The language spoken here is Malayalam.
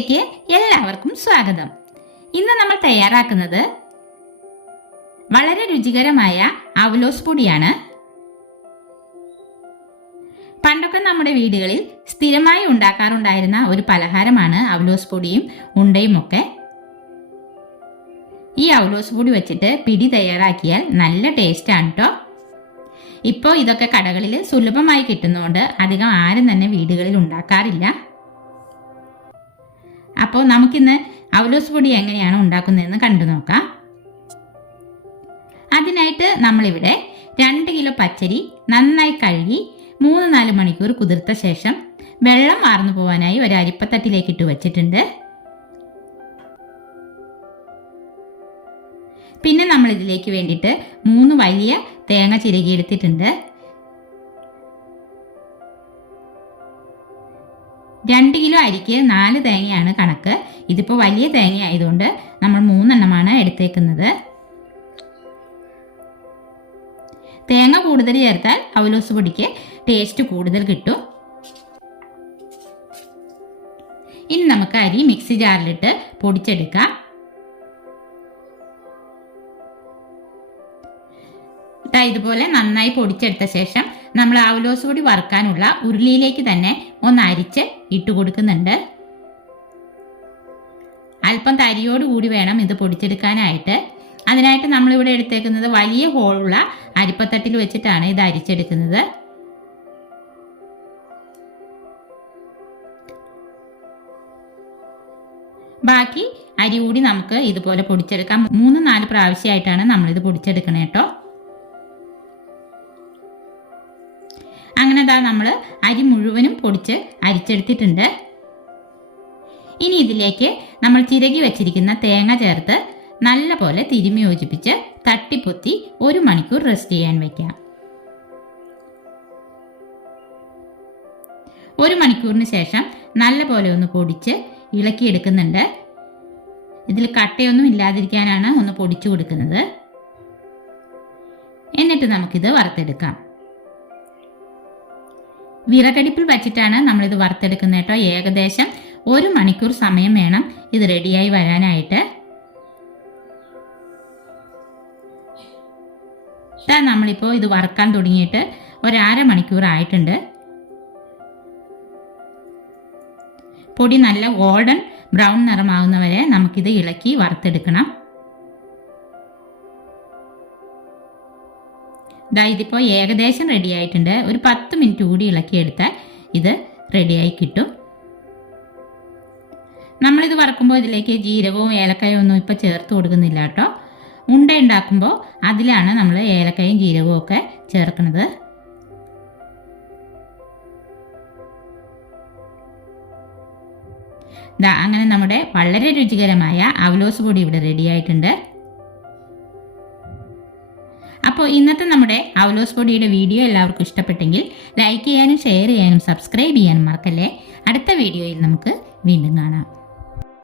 വീഡിയോയിലേക്ക് എല്ലാവർക്കും സ്വാഗതം. ഇന്ന് നമ്മൾ തയ്യാറാക്കുന്നത് വളരെ രുചികരമായ അവലോസ് പൊടിയാണ്. പണ്ടൊക്കെ നമ്മുടെ വീടുകളിൽ സ്ഥിരമായി ഉണ്ടാക്കാറുണ്ടായിരുന്ന ഒരു പലഹാരമാണ് അവലോസ് പൊടിയും ഉണ്ടയും ഒക്കെ. ഈ അവലോസ് പൊടി വെച്ചിട്ട് പിടി തയ്യാറാക്കിയാൽ നല്ല ടേസ്റ്റാണ് കേട്ടോ ഇപ്പോൾ ഇതൊക്കെ കടകളിൽ സുലഭമായി കിട്ടുന്നതുകൊണ്ട് അധികം ആരും തന്നെ വീടുകളിൽ ഉണ്ടാക്കാറില്ല. അപ്പോൾ നമുക്കിന്ന് അവലോസ് പൊടി എങ്ങനെയാണ് ഉണ്ടാക്കുന്നതെന്ന് കണ്ടു നോക്കാം. അതിനായിട്ട് നമ്മളിവിടെ രണ്ട് കിലോ പച്ചരി നന്നായി കഴുകി മൂന്ന് നാല് മണിക്കൂർ കുതിർത്ത ശേഷം വെള്ളം വാർന്നു പോകാനായി ഒരു അരിപ്പത്തട്ടിലേക്ക് ഇട്ട് വെച്ചിട്ടുണ്ട്. പിന്നെ നമ്മൾ ഇതിലേക്ക് വേണ്ടിയിട്ട് മൂന്ന് വലിയ തേങ്ങ ചിരകി രണ്ട് കിലോ അരിക്ക് നാല് തേങ്ങയാണ് കണക്ക്. ഇതിപ്പോൾ വലിയ തേങ്ങ ആയതുകൊണ്ട് നമ്മൾ മൂന്നെണ്ണമാണ് എടുത്തേക്കുന്നത്. തേങ്ങ കൂടുതൽ ചേർത്താൽ അവലോസ് പൊടിക്ക് ടേസ്റ്റ് കൂടുതൽ കിട്ടും. ഇനി നമുക്ക് അരി മിക്സി ജാറിലിട്ട് പൊടിച്ചെടുക്കാം. ഇതുപോലെ നന്നായി പൊടിച്ചെടുത്ത ശേഷം നമ്മൾ ആവലോസ് പൊടി വറുക്കാനുള്ള ഉരുളിയിലേക്ക് തന്നെ ഒന്ന് അരിച്ച് ഇട്ട് കൊടുക്കുന്നുണ്ട്. അല്പം തരിയോട് കൂടി വേണം ഇത് പൊടിച്ചെടുക്കാനായിട്ട്. അതിനായിട്ട് നമ്മളിവിടെ എടുത്തേക്കുന്നത് വലിയ ഹോളുള്ള അരിപ്പത്തട്ടിൽ വെച്ചിട്ടാണ് ഇത് അരിച്ചെടുക്കുന്നത്. ബാക്കി അരി കൂടി നമുക്ക് ഇതുപോലെ പൊടിച്ചെടുക്കാം. മൂന്ന് നാല് പ്രാവശ്യമായിട്ടാണ് നമ്മളിത് പൊടിച്ചെടുക്കണേ കേട്ടോ. അങ്ങനെ ദാ നമ്മൾ അരി മുഴുവനും പൊടിച്ച് അരിച്ചെടുത്തിട്ടുണ്ട്. ഇനി ഇതിലേക്ക് നമ്മൾ ചിരകി വെച്ചിരിക്കുന്ന തേങ്ങ ചേർത്ത് നല്ല പോലെ തിരുമി യോജിപ്പിച്ച് തട്ടിപ്പൊത്തി ഒരു മണിക്കൂർ റെസ്റ്റ് ചെയ്യാൻ വയ്ക്കാം ഒരു മണിക്കൂറിന് ശേഷം നല്ല പോലെ ഒന്ന് പൊടിച്ച് ഇളക്കിയെടുക്കുന്നുണ്ട് ഇതിൽ കട്ടയൊന്നും ഇല്ലാതിരിക്കാനാണ് ഒന്ന് പൊടിച്ചു കൊടുക്കുന്നത്. എന്നിട്ട് നമുക്കിത് വറുത്തെടുക്കാം. വിറകടിപ്പിൽ വച്ചിട്ടാണ് നമ്മളിത് വറുത്തെടുക്കുന്നത് കേട്ടോ. ഏകദേശം ഒരു മണിക്കൂർ സമയം വേണം ഇത് റെഡിയായി വരാനായിട്ട്. നമ്മളിപ്പോൾ ഇത് വറുക്കാൻ തുടങ്ങിയിട്ട് ഒരര മണിക്കൂർ ആയിട്ടുണ്ട്. പൊടി നല്ല ഗോൾഡൻ ബ്രൗൺ നിറമാകുന്നവരെ നമുക്കിത് ഇളക്കി വറുത്തെടുക്കണം. ദാ ഇതിപ്പോൾ ഏകദേശം റെഡി ആയിട്ടുണ്ട്. ഒരു പത്ത് മിനിറ്റ് കൂടി ഇളക്കിയെടുത്താൽ ഇത് റെഡിയായി കിട്ടും. നമ്മളിത് വറക്കുമ്പോൾ ഇതിലേക്ക് ജീരകവും ഏലക്കായും ഒന്നും ഇപ്പോൾ ചേർത്ത് കൊടുക്കുന്നില്ല കേട്ടോ. ഉണ്ട ഉണ്ടാക്കുമ്പോൾ അതിലാണ് നമ്മൾ ഏലക്കായും ജീരകവും ഒക്കെ ചേർക്കുന്നത്. അങ്ങനെ നമ്മുടെ വളരെ രുചികരമായ അവലോസ് പൊടി ഇവിടെ റെഡി ആയിട്ടുണ്ട്. അപ്പോൾ ഇന്നത്തെ നമ്മുടെ അവലോസ് പൊടിയുടെ വീഡിയോ എല്ലാവർക്കും ഇഷ്ടപ്പെട്ടെങ്കിൽ ലൈക്ക് ചെയ്യാനും ഷെയർ ചെയ്യാനും സബ്സ്ക്രൈബ് ചെയ്യാനും മറക്കല്ലേ? അടുത്ത വീഡിയോയിൽ നമുക്ക് വീണ്ടും കാണാം.